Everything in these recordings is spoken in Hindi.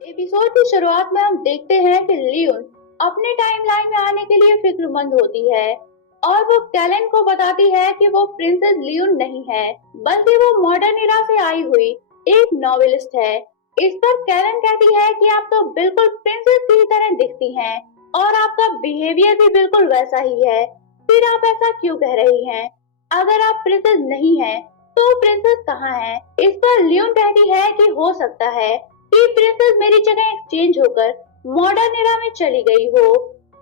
एपिसोड की शुरुआत में हम देखते हैं कि लियोन अपने टाइमलाइन में आने के लिए फिक्रमंद होती है और वो कैलन को बताती है कि वो प्रिंसेस लियोन नहीं है, बल्कि वो मॉडर्न इरा से आई हुई एक नॉवेलिस्ट है। इस पर कैलन कहती है कि आप तो बिल्कुल प्रिंसेस की तरह दिखती हैं और आपका बिहेवियर भी बिल्कुल वैसा ही है, फिर आप ऐसा क्यों कह रही हैं? अगर आप प्रिंसेस नहीं हैं, तो प्रिंसेस कहाँ है? इस पर लियोन कहती है कि हो सकता है कि प्रिंसेस मेरी जगह एक्सचेंज होकर मॉडर्न एरा में चली गई हो,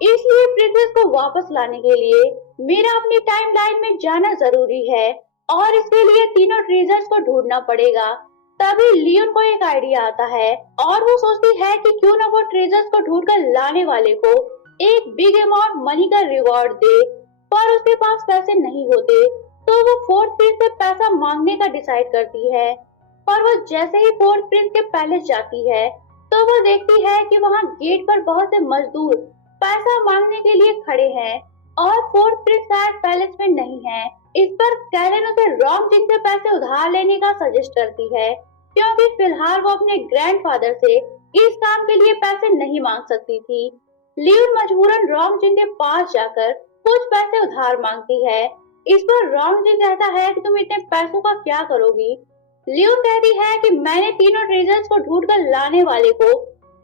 इसलिए प्रिंसेस को वापस लाने के लिए मेरा अपनी टाइमलाइन में जाना जरूरी है और इसके लिए तीनों ट्रेजर्स को ढूंढना पड़ेगा। तभी लियोन को एक आइडिया आता है और वो सोचती है कि क्यों ना वो ट्रेजर्स को ढूंढकर लाने वाले को एक बिग अमाउंट मनी का रिवॉर्ड दे, पर उसके पास पैसे नहीं होते तो वो फोर्थ प्रिंस से पैसा मांगने का डिसाइड करती है। पर वो जैसे ही फोर्थ प्रिंस के पैलेस जाती है तो वो देखती है कि वहाँ गेट पर बहुत से मजदूर पैसा मांगने के लिए खड़े हैं और फोर्थ प्रिंस शायद पैलेस में नहीं है। इस पर कैलन उसे रॉन्ग जिंग से पैसे उधार लेने का सजेस्ट करती है, क्योंकि फिलहाल वो अपने ग्रैंडफादर से इस काम के लिए पैसे नहीं मांग सकती थी। लियोन मजबूरन रॉन्ग जिंग के पास जाकर कुछ पैसे उधार मांगती है। इस पर रॉन्ग जिंग कहता है कि तुम इतने पैसों का क्या करोगी? लियोन कहती है कि मैंने तीनों ट्रेजर्स को ढूंढकर लाने वाले को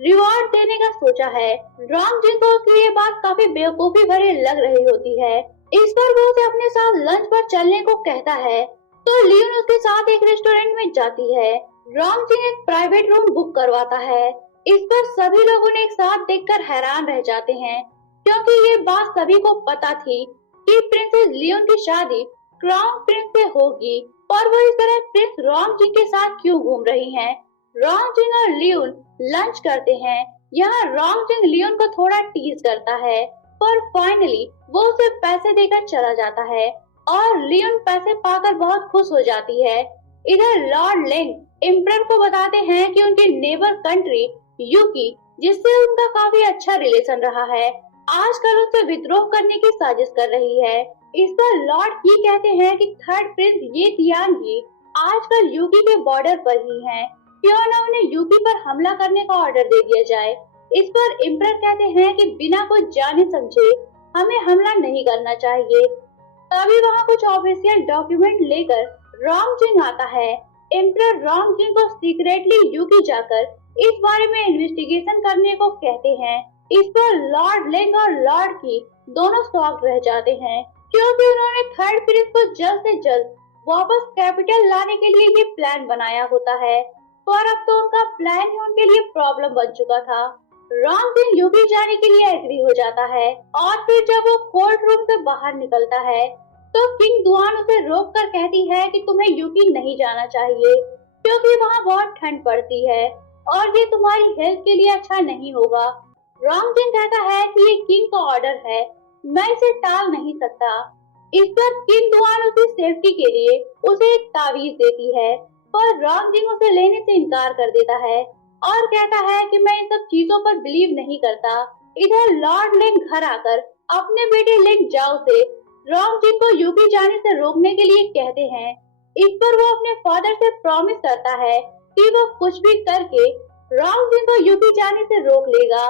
रिवॉर्ड देने का सोचा है। रॉन्ग जिन को उसकी ये बात काफी बेवकूफी भरी लग रही होती है। इस पर वो उसे अपने साथ लंच पर चलने को कहता है, तो लियोन उसके साथ एक रेस्टोरेंट में जाती है। रॉन्ग जिन एक प्राइवेट रूम बुक करवाता है। इस पर सभी लोग उन्हें एक साथ देखकर हैरान रह जाते हैं, क्योंकि ये बात सभी को पता थी कि प्रिंसेस लियोन की शादी क्राउन प्रिंस से होगी, और वो इस तरह प्रिंस रॉन्ग जिंग के साथ क्यों घूम रही हैं? रॉन्ग जिंग और लियोन लंच करते हैं। यहाँ रॉन्ग जिंग लियोन को थोड़ा टीज करता है, पर फाइनली वो उसे पैसे देकर चला जाता है और लियोन पैसे पाकर बहुत खुश हो जाती है। इधर लॉर्ड लेंग एम्परर को बताते हैं कि उनकी नेबर कंट्री यूकी, जिससे उनका काफी अच्छा रिलेशन रहा है, आजकल उससे विद्रोह करने की साजिश कर रही है। इस पर लॉर्ड की कहते हैं कि थर्ड प्रिंस ये तियांगी आजकल यूकी के बॉर्डर पर ही हैं, क्यों न उन्हें यूकी पर हमला करने का ऑर्डर दे दिया जाए। इस पर एम्परर कहते हैं कि बिना कुछ जाने समझे हमें हमला नहीं करना चाहिए। तभी वहाँ कुछ ऑफिशियल डॉक्यूमेंट लेकर रॉन्ग जिंग आता है। एम्परर रॉन्ग जिंग को सीक्रेटली यूकी जाकर इस बारे में इन्वेस्टिगेशन करने को कहते हैं। इस पर लॉर्ड लेंग और लॉर्ड की दोनों शॉक्ड रह जाते हैं, क्योंकि उन्होंने थर्ड प्रिंस को जल्द से जल्द वापस कैपिटल लाने के लिए ये प्लान बनाया होता है, पर अब तो उनका प्लान ही उनके लिए प्रॉब्लम बन चुका था। रॉन्ग जिंग यूकी जाने के लिए एग्री हो जाता है और फिर जब वो कोर्ट रूम से बाहर निकलता है तो किंग दुआन उसे रोक कर कहती है कि तुम्हें यूकी नहीं जाना चाहिए, क्योंकि वहाँ बहुत ठंड पड़ती है और ये तुम्हारी हेल्थ के लिए अच्छा नहीं होगा। रॉन्ग जिंग कहता है कि ये किंग का ऑर्डर है, मैं इसे टाल नहीं सकता। इस पर किंग दुआन उसकी सेफ्टी के लिए उसे एक तावीज देती है, पर रॉन्ग जिंग उसे लेने से इनकार कर देता है और कहता है कि मैं इन सब चीजों पर बिलीव नहीं करता। इधर लॉर्ड लेंग घर आकर अपने बेटे लेंग जाओ से रॉन्ग जिंग को यूकी जाने से रोकने के लिए कहते हैं। इस पर वो अपने फादर से प्रॉमिस करता है कि वो कुछ भी करके रॉन्ग जिंग को यूकी जाने से रोक लेगा।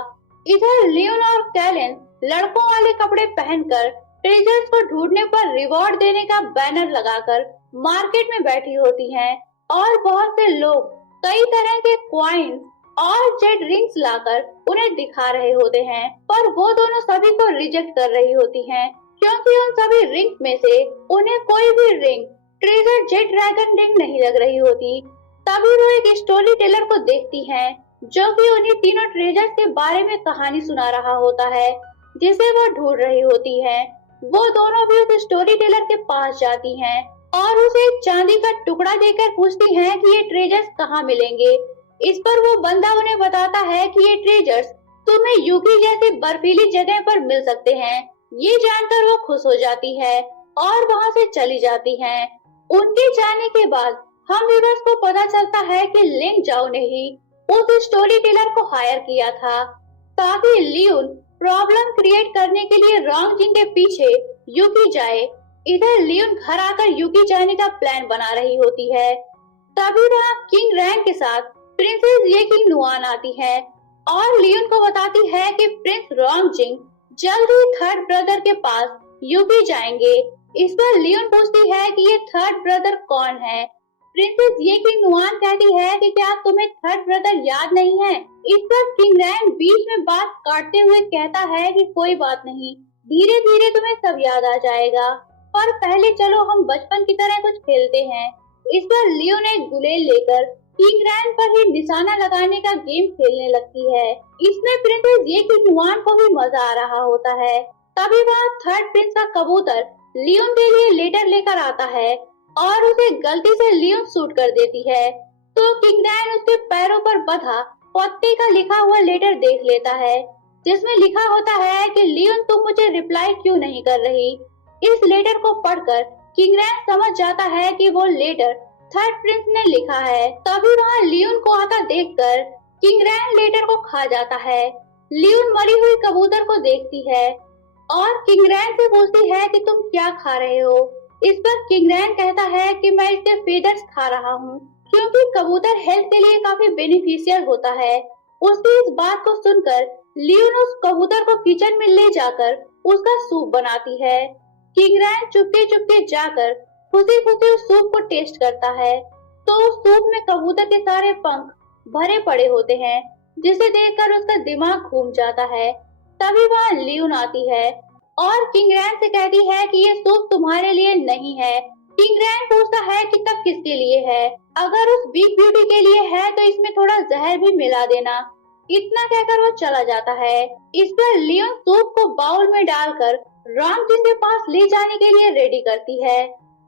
इधर लियोन और कैलन लड़कों वाले कपड़े पहनकर ट्रेजर्स को ढूंढने पर रिवॉर्ड देने का बैनर लगाकर मार्केट में बैठी होती हैं और बहुत से लोग कई तरह के क्वाइंस और जेड रिंग्स लाकर उन्हें दिखा रहे होते हैं, पर वो दोनों सभी को रिजेक्ट कर रही होती हैं, क्योंकि उन सभी रिंग्स में से उन्हें कोई भी ring treasure Z dragon ring नहीं लग रही होती। तभी वो एक स्टोरी टेलर को देखती हैं, जो कि उन्हें तीनों ट्रेजर्स के बारे में कहानी सुना रहा होता है जिसे वो ढूंढ रही होती है। वो दोनों भी उस स्टोरी टेलर के पास जाती हैं और उसे एक चांदी का टुकड़ा देकर पूछती हैं कि ये ट्रेजर्स कहाँ मिलेंगे। इस पर वो बंदा उन्हें बताता है कि ये ट्रेजर्स तुम्हें यूकी जैसी बर्फीली जगह पर मिल सकते हैं। ये जानकर वो खुश हो जाती है और वहाँ से चली जाती हैं। उनके जाने के बाद हम व्यूअर्स को पता चलता है कि लेंग जाओ ने ही उस स्टोरी टेलर को हायर किया था ताकि लियोन प्रॉब्लम क्रिएट करने के लिए रॉन्ग जिंग के पीछे यूकी जाए। इधर लियोन घर आकर यूकी जाने का प्लान बना रही होती है। तभी वहाँ किंग रैंग के साथ प्रिंसेस ये की नुआन आती है और लियोन को बताती है कि प्रिंस रोंगजिंग जल्द ही थर्ड ब्रदर के पास यूपी जाएंगे। इस पर लियोन पूछती है कि ये थर्ड ब्रदर कौन है। प्रिंसेस ये की नुआन कहती है कि क्या तुम्हें थर्ड ब्रदर याद नहीं है। इस पर किंग रैन बीच में बात काटते हुए कहता है कि कोई बात नहीं, धीरे धीरे तुम्हें सब याद आ जाएगा, पर पहले चलो हम बचपन की तरह कुछ खेलते हैं। इस पर लियोन एक गुलेल लेकर किंग रैन पर ही निशाना लगाने का गेम खेलने लगती है। इसमें प्रिंसेस ये की नुआन को भी मजा आ रहा होता है। तभी वहाँ थर्ड प्रिंस का कबूतर लियोन के लिए लेटर लेकर आता है और उसे गलती से लियोन शूट कर देती है। तो किंग रैन उसके पैरों पर बंधा पत्ते का लिखा हुआ लेटर देख लेता है, जिसमें लिखा होता है कि लियोन तुम मुझे रिप्लाई क्यों नहीं कर रही। इस लेटर को पढ़कर किंग रैन समझ जाता है कि वो लेटर थर्ड प्रिंस ने लिखा है। तभी वहाँ लियोन को आता देखकर किंग रैन लेटर को खा जाता है। लियोन मरी हुई कबूतर को देखती है और किंग रैन से पूछती है कि तुम क्या खा रहे हो। इस पर किंग रैन कहता है कि मैं इसके फीदर्स खा रहा हूँ, क्योंकि कबूतर हेल्थ के लिए काफी बेनिफिशियल होता है। उसकी इस बात को सुनकर लियोन उस कबूतर को किचन में ले जाकर उसका सूप बनाती है। किंग रैन चुपके चुपके जाकर खुशी खुशी उस सूप को टेस्ट करता है, तो उस सूप में कबूतर के सारे पंख भरे पड़े होते हैं, जिसे देखकर उसका दिमाग घूम जाता है। तभी वहाँ लियोन आती है और किंग रैन से कहती है कि ये सूप तुम्हारे लिए नहीं है। किंग रैन पूछता है कि तब किसके लिए है। अगर उस वीक ब्यूटी के लिए है तो इसमें थोड़ा जहर भी मिला देना। इतना कहकर वो चला जाता है। इस पर लियोन सूप को बाउल में डालकर राम जी के पास ले जाने के लिए रेडी करती है।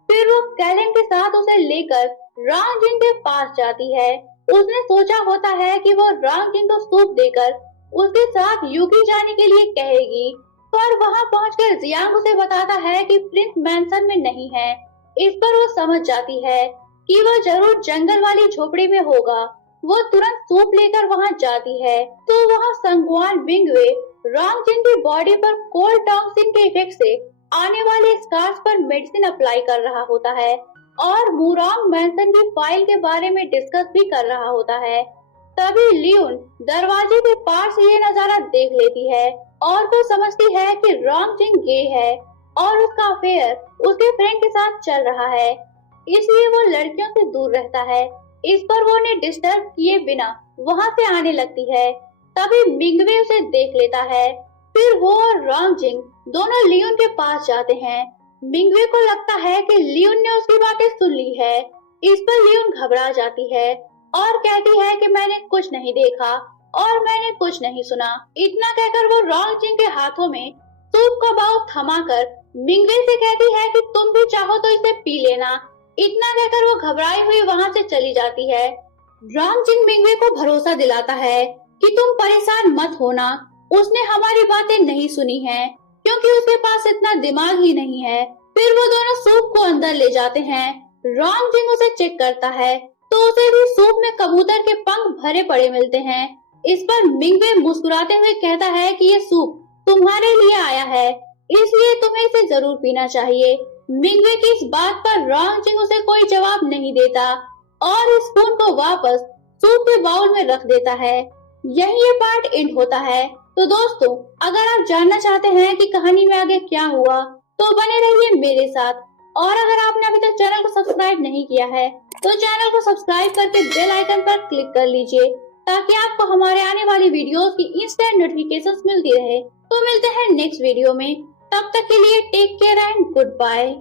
फिर वो कैलन के साथ उसे लेकर राम जिन के पास जाती है। उसने सोचा होता है कि वो राम जिन को सूप देकर उसके साथ यूकी जाने के लिए कहेगी, पर वहां पहुंचकर जियांग उसे बताता है कि प्रिंस मैंसन में नहीं है। इस पर वो समझ जाती है कि वह जरूर जंगल वाली झोपड़ी में होगा। वो तुरंत सूप लेकर वहां जाती है, तो वहां संगवान बिंगवे रामजिन की बॉडी पर कोल्ड टॉक्सिन के इफेक्ट से आने वाले स्कार्स पर मेडिसिन अप्लाई कर रहा होता है और मुरांग मैंसन की फाइल के बारे में डिस्कस भी कर रहा होता है। तभी लियोन दरवाजे के पार से ये नजारा देख लेती है और तो समझती है कि रामजिन गे है और उसका अफेयर उसके फ्रेंड के साथ चल रहा है, इसलिए वो लड़कियों से दूर रहता है। इस पर वो उन्हें डिस्टर्ब किए बिना वहां से आने लगती है। तभी मिंगवे उसे देख लेता है। फिर वो और रामजिंग दोनों लियोन के पास जाते हैं। मिंगवे को लगता है कि लियोन ने उसकी बातें सुन ली है। इस पर लियोन घबरा जाती है और कहती है कि मैंने कुछ नहीं देखा और मैंने कुछ नहीं सुना। इतना कहकर वो रामजिंग के हाथों में सूप का बाउल थमाकर मिंगवे से कहती है कि तुम भी चाहो तो इसे पी लेना। इतना कहकर वो घबराई हुई वहां से चली जाती है। रामजिंग मिंगवे को भरोसा दिलाता है कि तुम परेशान मत होना, उसने हमारी बातें नहीं सुनी है, क्योंकि उसके पास इतना दिमाग ही नहीं है। फिर वो दोनों सूप को अंदर ले जाते हैं। रामजिंग उसे चेक करता है तो उसे भी सूप में कबूतर के पंख भरे पड़े मिलते हैं। इस पर मिंगवे मुस्कुराते हुए कहता है कि ये सूप तुम्हारे लिए आया है, इसलिए तुम्हें इसे जरूर पीना चाहिए। मिंगवे की इस बात पर रामजिंग उसे कोई जवाब नहीं देता और स्पून को वापस सूप के बाउल में रख देता है। यही ये पार्ट एंड होता है। तो दोस्तों, अगर आप जानना चाहते हैं कि कहानी में आगे क्या हुआ तो बने रहिए मेरे साथ। और अगर आपने अभी तक चैनल को सब्सक्राइब नहीं किया है तो चैनल को सब्सक्राइब करके बेल आइकन पर क्लिक कर लीजिए, ताकि आपको हमारे आने वाली वीडियोस की इंस्टेंट नोटिफिकेशंस मिलती रहे। तो मिलते हैं नेक्स्ट वीडियो में, तब तक के लिए take care and good bye.